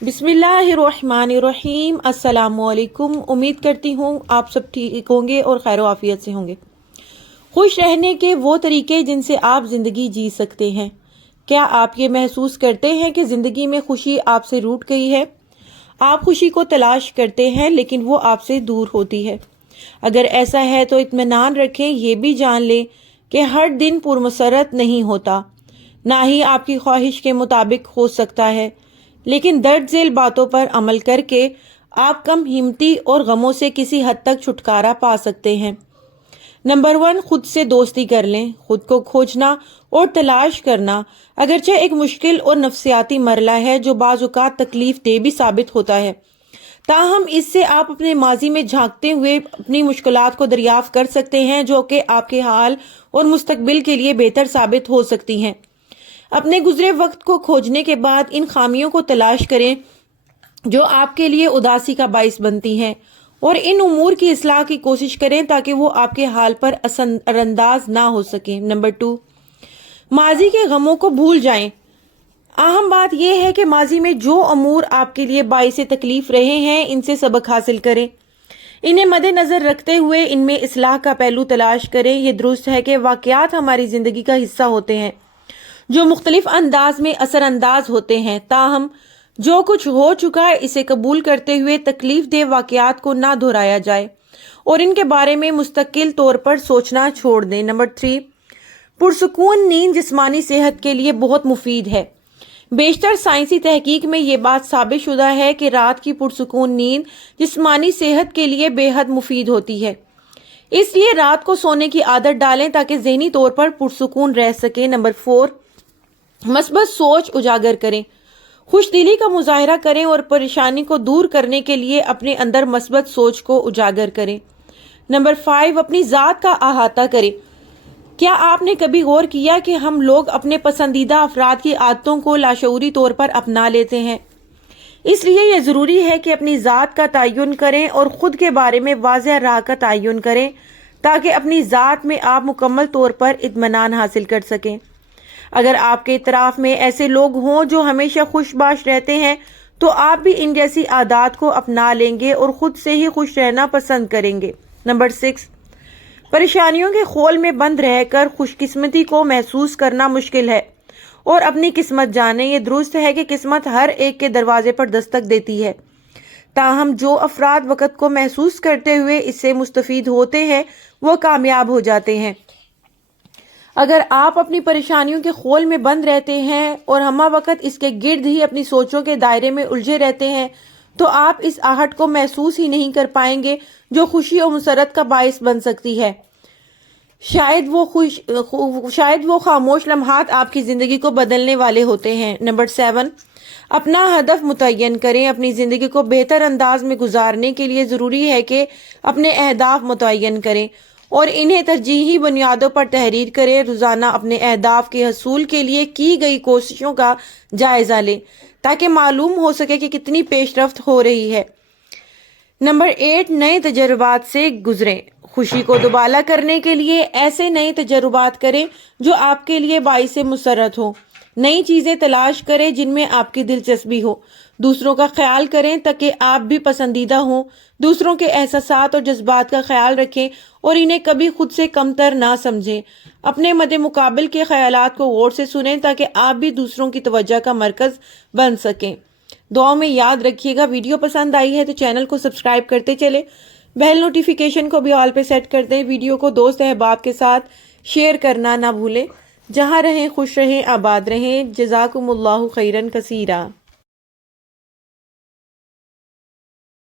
बिस्मिल्लाहिर्रहमानिर्रहीम। अस्सलामुअलैकुम। उम्मीद करती हूँ आप सब ठीक होंगे और खैर आफियत से होंगे। खुश रहने के वो तरीके जिनसे आप ज़िंदगी जी सकते हैं। क्या आप ये महसूस करते हैं कि ज़िंदगी में खुशी आपसे रूठ गई है? आप खुशी को तलाश करते हैं लेकिन वो आपसे दूर होती है। अगर ऐसा है तो इत्मीनान रखें, ये भी जान लें कि हर दिन पुरमसरत नहीं होता, ना ही आपकी ख्वाहिश के मुताबिक हो सकता है, लेकिन दर्द झेल बातों पर अमल करके आप कम हिम्मती और गमों से किसी हद तक छुटकारा पा सकते हैं। नंबर 1, खुद से दोस्ती कर लें। खुद को खोजना और तलाश करना अगरचे एक मुश्किल और नफ्सियाती मरला है जो बाज़-औक़ात तकलीफ दे भी साबित होता है, ताहम इससे आप अपने माजी में झांकते हुए अपनी मुश्किलात को दरियाफ्त कर सकते हैं जो कि आपके हाल और मुस्तकबिल के लिए बेहतर साबित हो सकती हैं। अपने गुजरे वक्त को खोजने के बाद इन खामियों को तलाश करें जो आपके लिए उदासी का बाइस बनती हैं और इन उमूर की इस्लाह की कोशिश करें ताकि वो आपके हाल पर असरअंदाज ना हो सके। नंबर 2, माजी के गमों को भूल जाएं। अहम बात यह है कि माजी में जो अमूर आपके लिए बाइस तकलीफ रहे हैं, इनसे सबक हासिल करें। इन्हें मद्देनजर रखते हुए इनमें इस्लाह का पहलू तलाश करें। ये दुरुस्त है कि वाक़यात हमारी ज़िंदगी का हिस्सा होते हैं जो मुख्तलिफ अंदाज में असरअंदाज होते हैं, ताहम जो कुछ हो चुका है इसे कबूल करते हुए तकलीफ दे वाक़यात को ना दोहराया जाए और इनके बारे में मुस्तकिल तौर पर सोचना छोड़ दें। नंबर 3, पुरसुकून नींद जिस्मानी सेहत के लिए बहुत मुफीद है। बेशतर साइंसी तहकीक में ये बात साबित शुदा है कि रात की पुरसुकून नींद जिस्मानी सेहत के लिए बेहद मुफीद होती है, इसलिए रात को सोने की आदत डालें ताकि ज़हनी तौर पर पुरसुकून रह सके। नंबर 4, मस्बत सोच उजागर करें। खुशदिली का मुजाहरा करें और परेशानी को दूर करने के लिए अपने अंदर मस्बत सोच को उजागर करें। नंबर 5, अपनी ज़ात का अहाता करें। क्या आपने कभी गौर किया कि हम लोग अपने पसंदीदा अफराद की आदतों को लाशऊरी तौर पर अपना लेते हैं? इसलिए यह ज़रूरी है कि अपनी ज़ात का तयन करें और ख़ुद के बारे में वाज़ेह राह का तयन करें ताकि अपनी ज़ात में आप मुकम्मल तौर पर इत्मीनान हासिल कर सकें। अगर आपके इतराफ़ में ऐसे लोग हों जो हमेशा खुशबाश रहते हैं तो आप भी इन जैसी आदत को अपना लेंगे और ख़ुद से ही खुश रहना पसंद करेंगे। नंबर 6, परेशानियों के खोल में बंद रहकर खुशकिस्मती को महसूस करना मुश्किल है और अपनी किस्मत जाने। ये दुरुस्त है कि किस्मत हर एक के दरवाजे पर दस्तक देती है, ताहम जो अफराद वक़्त को महसूस करते हुए इससे मुस्तफ़ीद होते हैं वो कामयाब हो जाते हैं। अगर आप अपनी परेशानियों के खोल में बंद रहते हैं और हमा वक़्त इसके गिर्द ही अपनी सोचों के दायरे में उलझे रहते हैं तो आप इस आहट को महसूस ही नहीं कर पाएंगे जो खुशी और मुसरत का बाइस बन सकती है। शायद वो खामोश लम्हात आपकी ज़िंदगी को बदलने वाले होते हैं। नंबर 7, अपना हदफ मुतय्यन करें। अपनी ज़िंदगी को बेहतर अंदाज में गुजारने के लिए ज़रूरी है कि अपने अहदाफ मुतय्यन करें और इन्हें तरजीही बुनियादों पर तहरीर करें। रोज़ाना अपने अहदाफ के हसूल के लिए की गई कोशिशों का जायज़ा लें ताकि मालूम हो सके कि कितनी पेशरफ्त हो रही है। नंबर 8, नए तजुर्बात से गुजरें। खुशी को दुबाला करने के लिए ऐसे नए तजुर्बात करें जो आपके लिए बाइस मुसर्रत हो। नई चीज़ें तलाश करें जिनमें आपकी दिलचस्पी हो। दूसरों का ख्याल करें ताकि आप भी पसंदीदा हों। दूसरों के एहसासात और जज्बात का ख्याल रखें और इन्हें कभी खुद से कमतर ना समझें। अपने मद्दे मुकाबिल के ख्यालात को गौर से सुनें ताकि आप भी दूसरों की तवज्जो का मरकज़ बन सकें। दुआ में याद रखिएगा। वीडियो पसंद आई है तो चैनल को सब्सक्राइब करते चले, बेल नोटिफिकेशन को भी ऑल पे सेट कर दें। वीडियो को दोस्त अहबाब के साथ शेयर करना ना भूलें। जहाँ रहें खुश रहें, आबाद रहें। जज़ाकुमुल्लाहु खैरन कसीरा।